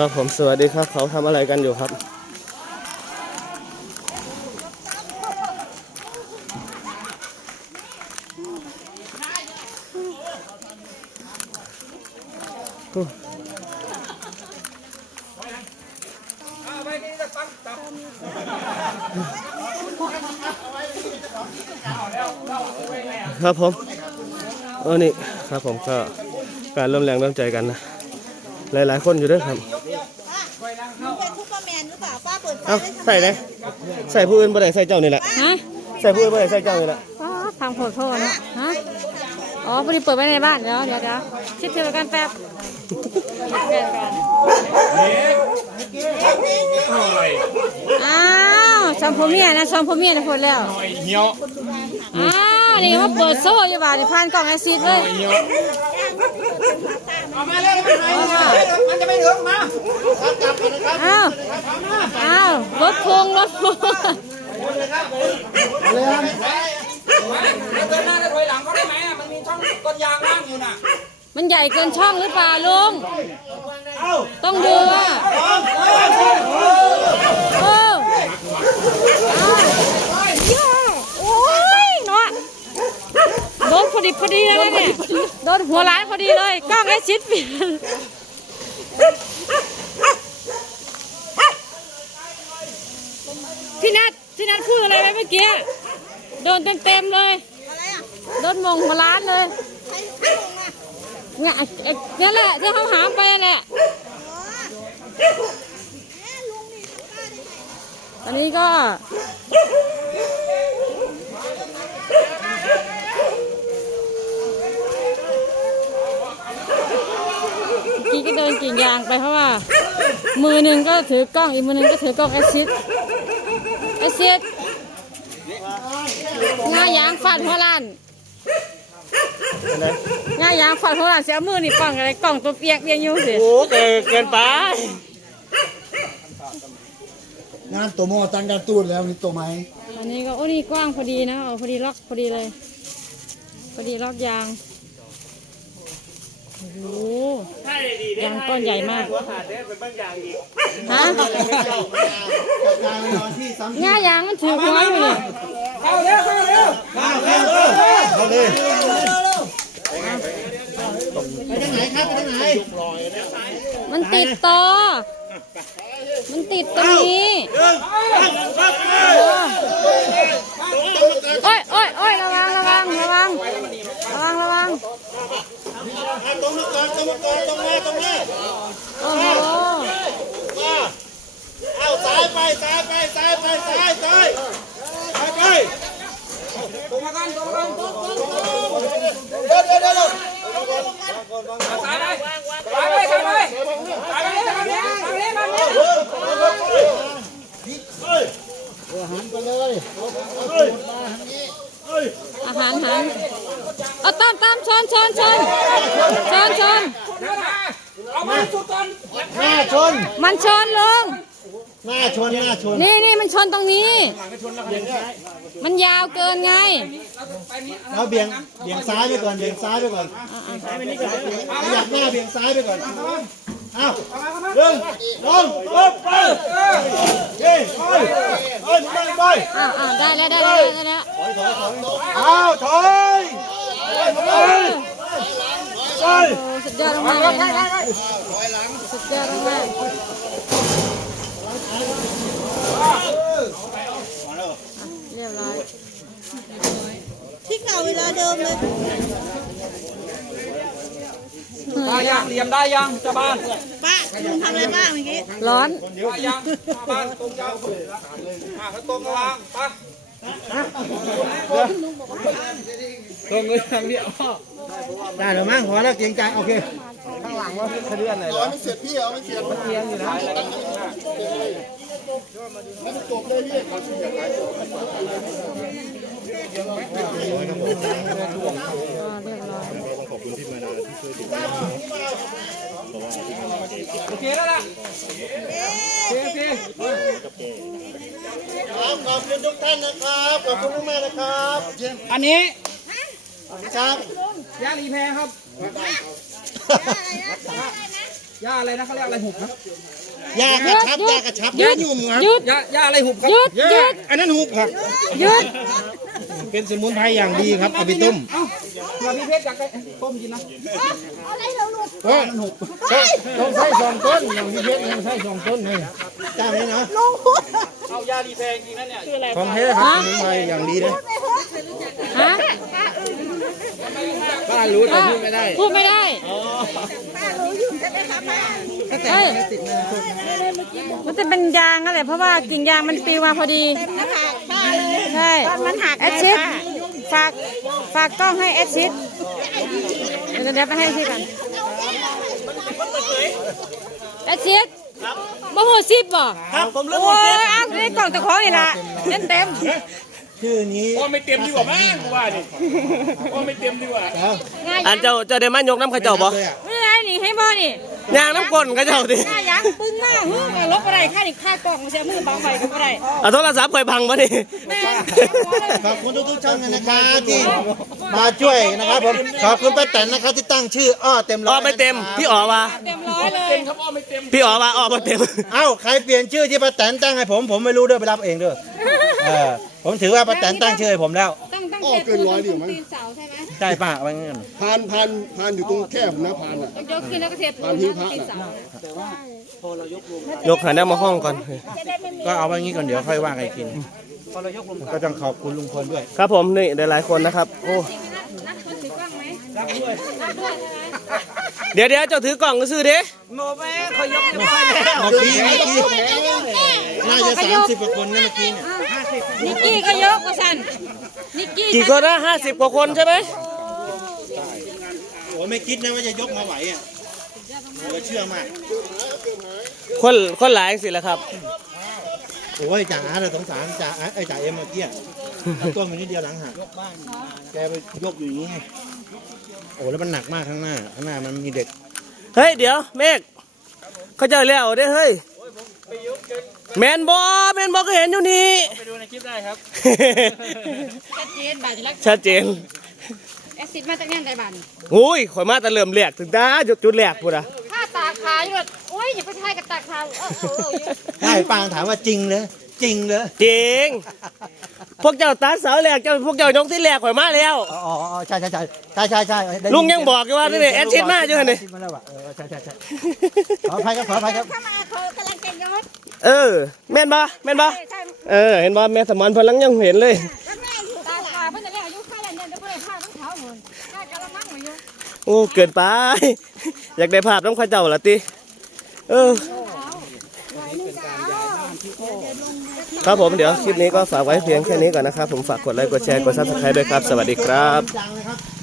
ครับผมสวัสดีครับเขาทำอะไรกันอยู่ครับ ครับผมเออนี่ครับผมก็การร่วมแรงร่วมใจกันนะ หลายๆคนอยู่ด้วยครับ หนูเป็นซุปเปอร์แมนหรือเปล่าป้าเปิดไฟเอ้าไว้ทำไมใส่เลยใส่ผู้อื่นบ่ได้ใส่เจ้านี่แหละฮะใส่ผู้อื่นบ่ได้ใส่เจ้านี่แหละอ๋อทำโผล่โทษนะฮะอ๋อพอดีเปิดไว้ในบ้านเดี๋ยวเดี๋ยวเดี๋ยวคิดถึงกันแป๊บแป๊บกันอ้าวชมพูเมียนะชมพูเมียนะพูดแล้วเหี่ยวอ้าวนี่มาเปิดโซ่อยู่บ้านนี่ผ่านกล่องแอซิดเลยเหี่ยวมันจะไม่ถึงมาอ้าวอ้าวรถพงรถพง เดินหน้าแล้วถอยหลังเขาได้ไหมอะมันมีช่องก้นยางว่างอยู่น่ะมันใหญ่เกินช่องหรือเปล่าลุง ต้องดูว่าเอออ้าเย้โอ้ยเนาะโดนพอดีพอดีเลยเนี่ยโดนหัวร้านพอดีเลยกล้องไอ้ชิดเปลี่ยน พี่นัทพี่นัทพูดอะไรไปเมื่อกี้ โดนเต็มๆเลย อะไรอะโดนมงหัวร้านเลยใครใครลงอะเนี่ยไอ้ไอ้นี่แหละที่เขาหามไปแหละอ๋อแม่ลุงนี่ป้าได้ไงตอนนี้ก็เมื่อกี้ก็เดินกิ่งยางไปเพราะว่า มือหนึ่งก็ถือกล้องอีกมือหนึ่งก็ถือกล้องแอซิด แอซิดงายางฟาดหัวล้านอะไรงายางฟาดหัวล้านเสียมือนี่กล้องอะไรกล้องตัวเปียกเปียกอยู่สิโอ้เกินเกินไปงานตัวหมอตั้งการตูดแล้วนี่ตัวไม้อันนี้ก็โอ้นี่กว้างพอดีนะเอาพอดีล็อกพอดีเลยพอดีล็อกยางโอ้โหยางต้นใหญ่มากฮะ ง่ายางมันถือหัวอยู่นี่เข้าเร็วเข้าเร็วเขาเลยไปทางไหนครับไปทางไหนมันติดต่อมันติดตรงนี้โอ้ยโอ้ยโอ้ยระวังระวังระวังระวังระวังตรงมาก่อนตรงมาก่อนตรงมาตรงมา โอ้โห เอาซ้ายไปซ้ายไปซ้ายไปซ้ายซ้ายไปไปตรงมากันตรงมากันเดี๋ยวเดี๋ยวเดี๋ยวสาย หันไปเลยอาหารหันเอาตามตามชนชนชนชนชนเอามาสุดก่อนหน้าชนมันชนลงหน้าชนหน้าชนนี่นี่มันชนตรงนี้ มันยาวเกินไงเอาเบี่ยงเบี่ยงซ้ายไปก่อนเบี่ยงซ้ายไปก่อนขยับหน้าเบี่ยงซ้ายไปก่อนเอาหนึ่งลงปุ๊บไปเฮ้ยไปเฮ้ยไปไปอ้าวอ้าวได้แล้วได้แล้วได้แล้วเอาถอยไปไปโอ้สุดยอดมากๆเลยนะคะสุดยอดมากๆเรียบร้อย ที่เก่าเวลาเดิมเลยได้ยังเตรียมได้ยังเจ้าบ้านป้าลุงทำอะไรบ้างเมื่อกี้ ร้อนได้ยังเจ้าบ้านตรงยาวอะแล้วตรงกลางไปได้หรือมั้งพอแล้วเกรงใจโอเคก็เรียบร้อย โอเคแล้วล่ะโอเคโอเค ครับข อบคุณทุกท่านนะครับ ขอบคุณมากๆนะครับอันนี้ครับยางรีแพรครับอะไรนะอะไรนะหญ้าอะไรนะเขาเรียกอะไรหุบนะยากระชับยากระชับยาหยุ่มครับหยุดหญ้าหญ้าอะไรหุบครับหยุดหยุดอันนั้นหุบครับหยุดเป็นสมุนไพรอย่างดีครับเอาไปต้ม เอ้าเผื่อพี่เพชรอยากได้ต้มกินนะอะไรเราหลุดก็ต้องใช้สองต้นอย่างที่เพชรยังใช้สองต้นเลยจ้าไหมนะลุงพูดของแท้ครับสมุนไพรอย่างดีนะฮะป้ารู้แต่พูดไม่ได้พูดไม่ได้ป้ารู้อยู่ใช่ไหมคะป้าเฮ้ยมันจะเป็นยางอะไรเพราะว่ากิ่งยางมันปลิวมาพอดีเต็มหน้าผากป้าเลยใช่ตอนมันหักแอดชิด ฝากฝากกล้องให้แอดชิดเดี๋ยวเดี๋ยวไปให้ชิดกันแอดชิดบ่หัวซิบบ่ครับผมเริ่มโอ้ยอ้าวในกล่องตะขอนี่ล่ะเต็มเต็มชื่อนี้โอ้ไม่เต็มดีกว่ามั้งกูว่าดิโอ้ไม่เต็มดีกว่าแล้วง่ายอันเจ้าเจ้าได้มายกน้ำข้าเจ้าบ่เลยอะไม่ได้นี่ให้บ่นี่ ยางน้ำก้นข้าเจ้าดิหน้ายังปึ้งหน้าหื้อลบอะไรค่านี่ค่ากล่องเสียมือบังไว้ก็บ่ได้เอาโทรศัพท์เคยพังปะนี่แม่ขอบคุณทุกๆช่องนะครับที่มาช่วยนะครับผมขอบคุณป้าแตนนะครับที่ตั้งชื่ออ้อเต็มร้อ๋ออยไม่เต็มพี่อ๋อว่าเต็มร้อยเลยพี่อ๋อว่าอ๋อไม่เต็มเอ้าใครเปลี่ยนชื่อที่ป้าแตนตั้งให้ผมผมไม่รู้ด้วยไปรับเองด้วยเออผมถือว่าป้าแตนตั้งชื่อให้ผมแล้ว ต้องตั้งแต่ปูนถึงตีนเสาใช่ไหมใช่ป้าว่างั้นพานพานพานอยู่ตรงแค่ผมนะพานอะ ยกขึ้นแล้วก็เทปูนถึงตีนเสายกหันหน้ามาห้องก่อน ก็เอาไว้งี้ก่อนเดี๋ยวค่อยว่ากันอีกทีนึงก็ต้องขอบคุณลุงพลด้วย ครับผมนี่หลายๆคนนะครับ โอ้ นัดคนถือกล้องไหมนัดด้วยใช่ไหมเดี๋ยวเดี๋ยวเจ้าถือกล่องก็ซื้อเด้โมแม่เขายกนิ้วให้แล้วเมื่อกี้เมื่อกี้น่าจะสามสิบกว่าคนนะเมื่อกี้เนี่ย นิกกี้ก็ยกกว่าสันนิกกี้กี่คนนะห้าสิบกว่าคนใช่ไหมโอ้ไม่คิดนะว่าจะยกมาไหวอะโอ้เชื่อมากคนคนหลายสิแหละครับโอ้ยจ่าอาร์ตเราสงสารจ่าอาร์ตไอ้ยจ่าเอ็มเมื่อกี้อะต้นมันนิดเดียวหลังหักแกไปยกอยู่อย่างนี้ไงโอ้แล้วมันหนักมากข้างหน้าข้างหน้ามันมีเด็กเฮ้ยเดี๋ยวเมฆเขาเจะแล้วเด้เฮ้ยแมนบอแมนบอก็เห็นอยู่นี่ไปดูใน คลิปได้ครับ ชัดเจนบาทลักชัดเจนแอซิดมาจากงานใดบ้านโอ้ยข่อยมาแต่เริ่มแหลกถึงตาจุดจุดแหลกพูดอะถ้าตาขาอยู่แบบโอ้ยอย่าไปทายกับตาขาเออเออเอออยู่ใช่ปางถามว่าจริงเลยจริงเลยจริง พวกเจ้าตาเสาแหลกเจ้าพวกเจ้ายกที่แหลกข่อยมาแล้ว อ๋ออ๋ออ๋อใช่ใช่ใช่ใช่ใช่ใช่ได้นลุงยังบอกอยู่ว่านี่แอดชิดมาอยู่หั่นนี่แดชิดมาแล้วอะเออใช่ใช่ใช่ขออภัยครับขออภัยครับถ้ามาเขากำลังจะยก เออ แม่นบ่แม่นบ่ใช่เออ เห็นบ่แม่สมอนพลังยังเห็นเลยแล้เกิดป้าองเท้าเหมือนค่ากะละมังมาอยู่โอ้เกินไป อยากได้ภาพต้องข้าเจ้าละติเออครับผมเดี๋ยวคลิปนี้ก็ฝากไว้เพียงแค่นี้ก่อนนะครับ ผมฝากกดไลค์กดแชร์กดซับสไครต์ด้วยครับ สวัสดีครับ